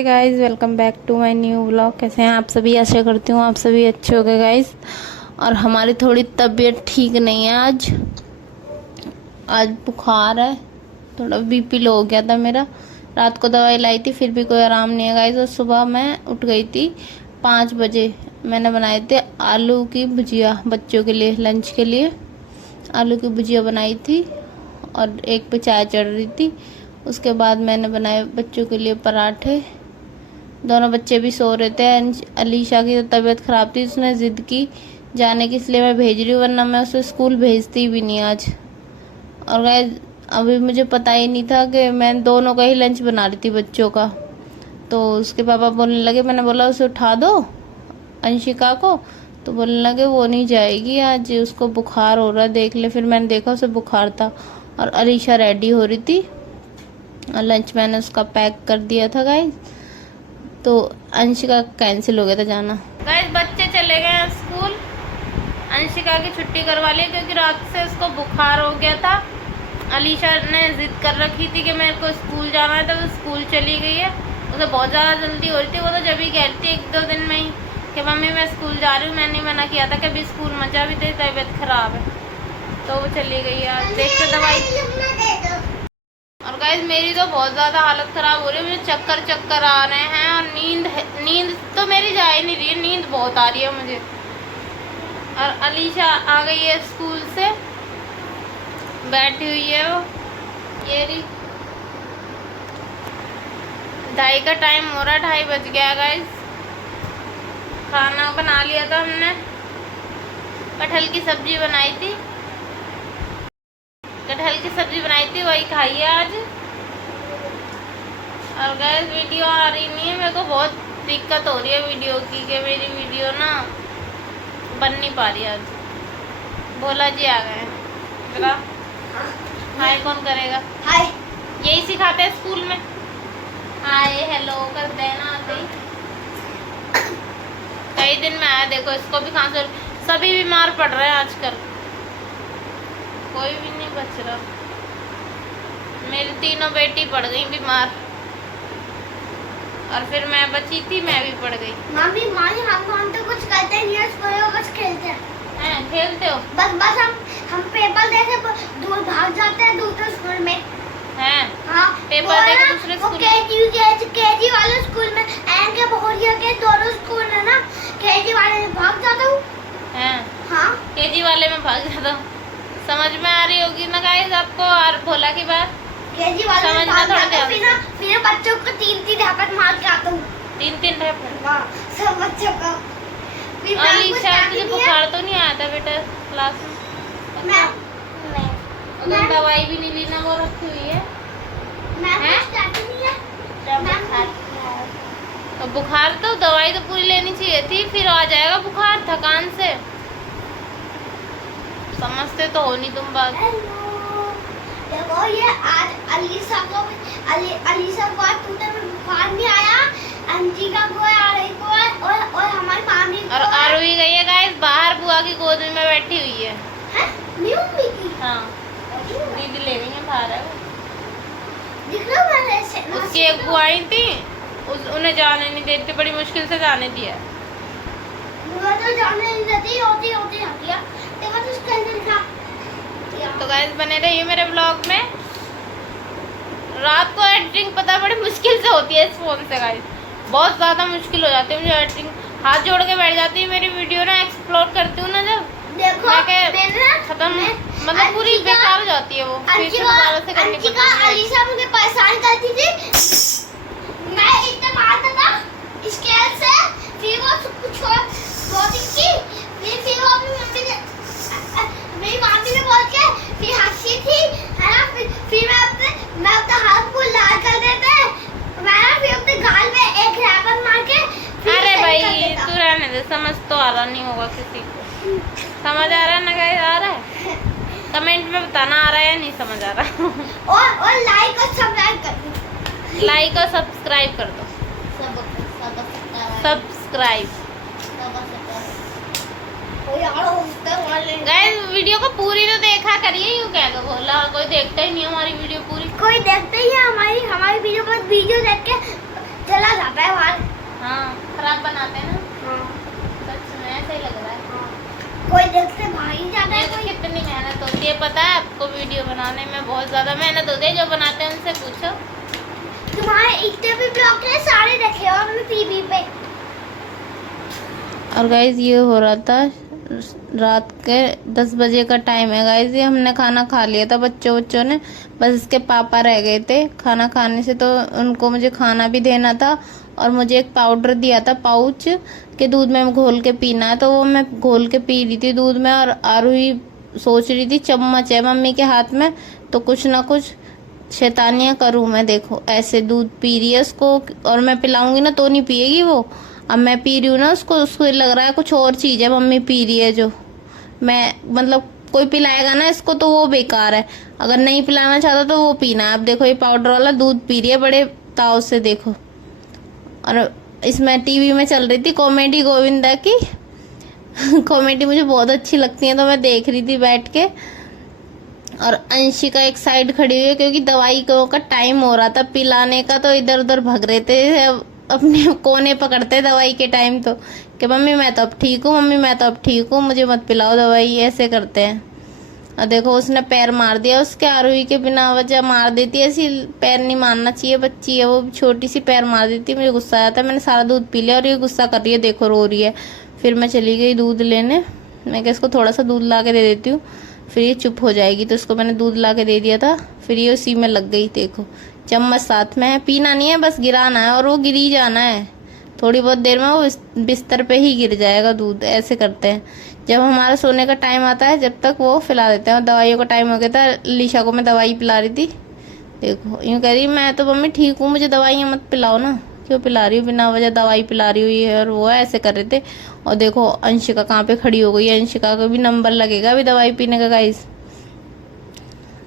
Hi guys, welcome back to my new vlog. कैसे हैं आप सभी? आशा करती हूँ आप सभी अच्छे हो गए गाइस। और हमारी थोड़ी तबीयत ठीक नहीं है आज बुखार है, थोड़ा बीपी लो हो गया था मेरा। रात को दवाई लाई थी फिर भी कोई आराम नहीं है गाइस। और सुबह मैं उठ गई थी 5 बजे। मैंने बनाए थे आलू की भुजिया बच्चों के लिए, लंच के लिए आलू की भुजिया बनाई थी और एक पे चाय चढ़ रही थी। उसके बाद मैंने बनाए बच्चों के लिए पराठे। दोनों बच्चे भी सो रहे थे। अलीशा की तो तबीयत ख़राब थी, उसने ज़िद की जाने की, इसलिए मैं भेज रही हूँ, वरना मैं उसे स्कूल भेजती भी नहीं आज। और गाइस अभी मुझे पता ही नहीं था कि मैं दोनों का ही लंच बना रही थी बच्चों का। तो उसके पापा बोलने लगे, मैंने बोला उसे उठा दो अंशिका को, तो बोलने लगे वो नहीं जाएगी आज, उसको बुखार हो रहा है, देख ले। फिर मैंने देखा उसे बुखार था। और अलीशा रेडी हो रही थी और लंच मैंने उसका पैक कर दिया था गाइस। तो अंशिका कैंसिल हो गया था जाना गाइस। बच्चे चले गए हैं स्कूल। अंशिका की छुट्टी करवा ली क्योंकि रात से उसको बुखार हो गया था। अलीशा ने जिद कर रखी थी कि मेरे को स्कूल जाना है, तो वो स्कूल चली गई है। उसे बहुत ज़्यादा जल्दी हो रही थी। वो तो जब ही कहती थी 1-2 दिन में ही कि मम्मी मैं स्कूल जा रही हूँ। मैंने मना किया था कि अभी स्कूल मत जा, अभी तेरी तबीयत ख़राब है। तो वो चली गई है, देखते दवाई। और गाइस मेरी तो बहुत ज़्यादा हालत ख़राब हो रही है, मुझे चक्कर आ रहे हैं। और नींद तो मेरी जा ही नहीं रही है, नींद बहुत आ रही है मुझे। और अलीशा आ गई है स्कूल से, बैठी हुई है वो, ये रही। 2:30 का टाइम हो रहा है, 2:30 बज गया गाइस। खाना बना लिया था हमने, कटहल की सब्जी बनाई थी। वही खाई है आज। और गैस वीडियो आ रही नहीं है, मेरे को बहुत दिक्कत हो रही है वीडियो की, कि मेरी वीडियो ना बन नहीं पा रही आज। भोला जी आ गए हैं जरा। हाय कौन करेगा? हाय यही सिखाते हैं स्कूल में, हाय हेलो कर देना आते ही। कई दिन में आया, देखो इसको भी खांसी। सभी बीमार पड़ रहे हैं आजकल, कोई भी नहीं बच रहा। मेरी तीनों बेटी पड़ गई बीमार और फिर मैं बची थी, मैं भी पड़ गई। मामी हम तो कुछ करते नहीं है स्कूल में, बस खेलते हैं। खेलते हो? बस हम पेपर देके दूर भाग जाते हैं दूसरे स्कूल में। हैं? हाँ, पेपर देके दूसरे स्कूल। केजी वाले स्कूल में एंड के बहुरिया के दोनों स्कूल है ना, केजी वाले में भाग जाता हूँ। हैं? हाँ, केजी वाले में भाग जाता हूँ। समझ में आ रही होगी ना गाइस आपको और भोला की बात? केजी वाले समझना थोड़ा ध्यान। फिर बच्चों को 3-3 ढापट मार के आता हूँ। 3-3 ढापट? हाँ, सब बच्चों को। अलीशा तुझे बुखार तो नहीं आया था बेटा क्लास में? नहीं, दवाई भी नहीं ली ना, वो रखी हुई है। तो बुखार तो दवाई तो पूरी लेनी चाहिए थी, फिर आ जाएगा बुखार थकान से। समझते तो हो नहीं तुम बात। देखो ये आज अलीशा को आज टूटे में बुखार नहीं आया, अंशिका को और हमारी मामी को। और आरुई गई है गाइस बाहर, बुआ की गोद में बैठी हुई है। हाँ, दीदी ले रही है बाहर है वो। उसकी एक बुआ आई थी, उन्हें जाने नहीं देती, बड़ी मुश्किल से जाने दिया। तो जाने नहीं देती, होती हटिया। तो गाइस बने रहिए मेरे ब्लॉग में। रात को एडिटिंग पता बड़ी मुश्किल से होती है इस फोन से गाइस, बहुत ज़्यादा मुश्किल हो जाती है मुझे एडिटिंग। हाथ जोड़ के बैठ जाती है मेरी वीडियो ना, एक्सप्लोर करती हूँ ना जब, देखो खत्म, मतलब पूरी बेकार हो जाती है वो। अलीशा मुझे परेशान करती थी, मैं इतना मारता था स्केल से, फिर वो कुछ बोलती थी, फिर वो अपनी मेरी मामी ने बोल के फिर हंसी थी, है ना। फिर मैं अपना हाथ को लाल कर देते, मैं ना फिर अपने गाल में एक रैपर मार के। अरे भाई तू रहने दे, समझ तो आ रहा नहीं होगा किसी को। समझ आ रहा है ना गाइस? आ रहा है? कमेंट में बताना आ रहा है या नहीं समझ आ रहा। और लाइक और सब्सक्राइब कर दो, लाइक और सब्सक्राइब कर दो, सब्सक्राइब। गाइस वीडियो को पूरी तो देखा करिए, यूँ कह दो। बोला कोई देखता ही नहीं हमारी वीडियो पूरी। कोई देखता ही है हमारी वीडियो, बस वीडियो देख के चला जाता पता है आपको, वीडियो बनाने में बहुत ज़्यादा मेहनत होती है। जो बनाते हैं उनसे पूछो। तुम्हारे इंस्टा पे ब्लॉग है सारे रखे हो हमने टीवी पे। और गाइज ये हो रहा था रात के 10 बजे का टाइम है गाइज। ये हमने खाना खा लिया था बच्चों ने, बस इसके पापा रह गए थे खाना खाने से, तो उनको मुझे खाना भी देना था। और मुझे एक पाउडर दिया था पाउच के दूध में घोल के पीना है, तो वो मैं घोल के पी रही थी दूध में। और आरूही सोच रही थी चम्मच है मम्मी के हाथ में, तो कुछ ना कुछ शैतानियां करूं मैं। देखो ऐसे दूध पी रही है उसको, और मैं पिलाऊंगी ना तो नहीं पिएगी वो। अब मैं पी रही हूँ ना उसको लग रहा है कुछ और चीज है मम्मी पी रही है, जो मैं मतलब कोई पिलाएगा ना इसको तो वो बेकार है। अगर नहीं पिलाना चाहता तो वो पीना है। अब देखो ये पाउडर वाला दूध पी रही है बड़े ताव से, देखो। और इसमें टीवी में चल रही थी कॉमेडी गोविंदा की कॉमेडी मुझे बहुत अच्छी लगती है, तो मैं देख रही थी बैठ के। और अंशिका एक साइड खड़ी हुई है क्योंकि दवाई का टाइम हो रहा था पिलाने का, तो इधर उधर भग रहे थे, अपने कोने पकड़ते दवाई के टाइम तो, कि मम्मी मैं तो अब ठीक हूँ, मम्मी मैं तो अब ठीक हूँ, मुझे मत पिलाओ दवाई, ऐसे करते हैं। और देखो उसने पैर मार दिया उसके, आरूही के बिना वजह मार देती है ऐसी। पैर नहीं मारना चाहिए, बच्ची है वो, छोटी सी पैर मार देती है। मुझे गुस्सा आया था, मैंने सारा दूध पी लिया और ये गुस्सा कर रही है, देखो रो रही है। फिर मैं चली गई दूध लेने, मैं क्या इसको थोड़ा सा दूध ला के दे देती हूँ, फिर ये चुप हो जाएगी। तो इसको मैंने दूध ला के दे दिया था, फिर ये उसी में लग गई। देखो चम्मच साथ में है, पीना नहीं है बस गिराना है, और वो गिरी जाना है। थोड़ी बहुत देर में वो बिस्तर पे ही गिर जाएगा दूध। ऐसे करते हैं। जब हमारा सोने का टाइम आता है जब तक वो पिला देते हैं। और दवाइयों का टाइम हो गया था, लीशा को मैं दवाई पिला रही थी। देखो यूँ कह रही मैं तो मम्मी ठीक हूँ, मुझे दवाइयाँ मत पिलाओ ना, क्यों पिला रही हूँ बिना वजह दवाई पिला रही हुई है। और वो ऐसे कर रहे थे। और देखो अंशिका कहाँ पे खड़ी हो गई है, अंशिका को भी नंबर लगेगा अभी दवाई पीने का गाइस।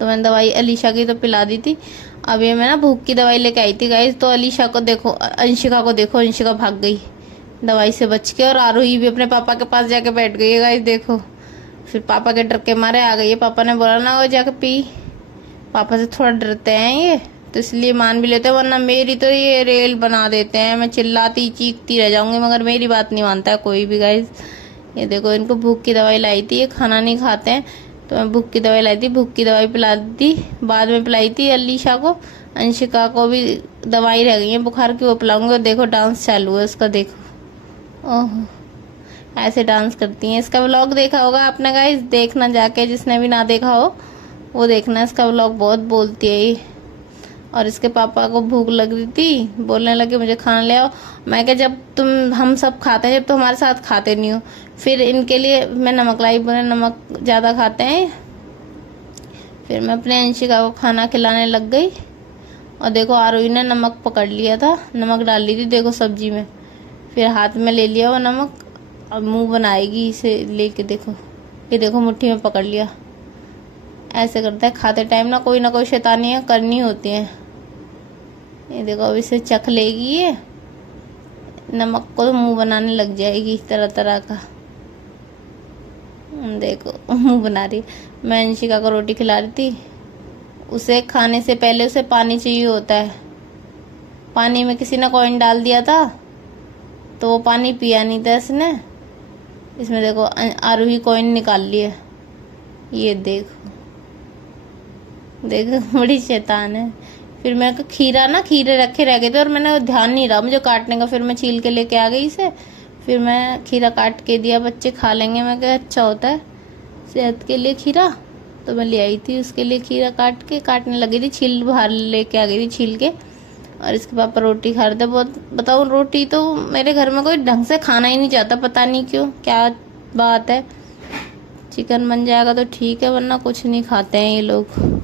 तो मैंने दवाई अलीशा की तो पिला दी थी। अब ये मैं ना भूख की दवाई लेके आई थी गाइस, तो अलीशा को देखो, अंशिका को देखो, अंशिका भाग गई दवाई से बच के। और आरूही भी अपने पापा के पास जाके बैठ गई है गाइस, देखो। फिर पापा के डर के मारे आ गई है, पापा ने बोला ना वो जाके पी। पापा से थोड़ा डरते हैं ये, तो इसलिए मान भी लेते हैं, वरना मेरी तो ये रेल बना देते हैं। मैं चिल्लाती चीखती रह जाऊंगी, मगर मेरी बात नहीं मानता है कोई भी गाइस। ये देखो इनको भूख की दवाई लाई थी, ये खाना नहीं खाते हैं, तो मैं भूख की दवाई लाई थी, भूख की दवाई पिला दी। बाद में पिलाई थी अलीशा को, अंशिका को भी दवाई रह गई है बुखार की, वो पिलाऊंगी। और देखो डांस चालू है उसका, देखो ओह ऐसे डांस करती हैं। इसका व्लॉग देखा होगा आपने गाइस, देखना जाके, जिसने भी ना देखा हो वो देखना, इसका व्लॉग बहुत बोलती है ये। और इसके पापा को भूख लग रही थी, बोलने लगे मुझे खाना ले आओ। मैं क्या, जब तुम हम सब खाते हैं, जब तुम हमारे साथ खाते नहीं हो। फिर इनके लिए मैं नमक लाई, बोले नमक ज़्यादा खाते हैं। फिर मैं अपने अंशिका को खाना खिलाने लग गई। और देखो आरूही ने नमक पकड़ लिया था, नमक डाल ली थी देखो सब्जी में, फिर हाथ में ले लिया वो नमक। अब मुंह बनाएगी इसे लेके, देखो ये देखो मुट्ठी में पकड़ लिया। ऐसे करता है खाते टाइम ना कोई शैतानियाँ करनी होती हैं। ये देखो अब इसे चख लेगी ये नमक को, तो मुंह बनाने लग जाएगी तरह तरह का। देखो मुंह बना रही। मैं अंशिका को रोटी खिला रही थी, उसे खाने से पहले उसे पानी चाहिए होता है। पानी में किसी ने कॉइन डाल दिया था, तो वो पानी पिया नहीं था इसने। इसमें देखो आरूही कॉइन निकाल लिया, ये देखो देखो बड़ी शैतान है। फिर मैं खीरे रखे रह गए थे, और मैंने ध्यान नहीं रहा मुझे काटने का, फिर मैं छील के लेके आ गई इसे। फिर मैं खीरा काट के दिया, बच्चे खा लेंगे, मैं क्या अच्छा होता है सेहत के लिए खीरा, तो मैं ले आई थी उसके लिए खीरा काटने लगी थी, छील बाहर लेके आ गई थी छील के। और इसके पापा रोटी खा रहे थे। बहुत बताऊँ, रोटी तो मेरे घर में कोई ढंग से खाना ही नहीं चाहता, पता नहीं क्यों, क्या बात है। चिकन बन जाएगा तो ठीक है, वरना कुछ नहीं खाते हैं ये लोग।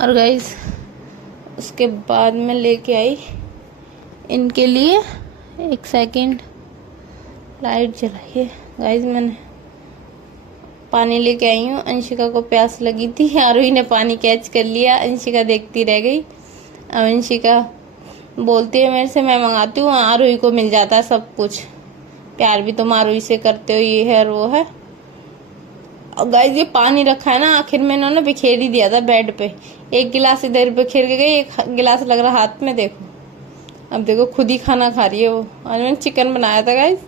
और गाइस उसके बाद में लेके आई इनके लिए, एक सेकंड लाइट जलाइए गाइस, मैंने पानी लेके आई हूँ। अंशिका को प्यास लगी थी, आरूही ने पानी कैच कर लिया, अंशिका देखती रह गई। अब अंशिका बोलती है मेरे से, मैं मंगाती हूँ, आरूही को मिल जाता है सब कुछ, प्यार भी तुम आरूही से करते हो, ये है और वो है। और गाइस ये पानी रखा है ना, आखिर में इन्होंने बिखेर ही दिया था बेड पे, एक गिलास इधर बिखेर के गई, एक गिलास लग रहा हाथ में, देखो। अब देखो खुद ही खाना खा रही है वो। और मैंने चिकन बनाया था गाइस,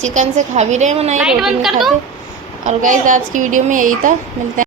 चिकन से खा भी रहे, बनाई रोटी नहीं खाते। और गाइस आज की वीडियो में यही था, मिलते हैं।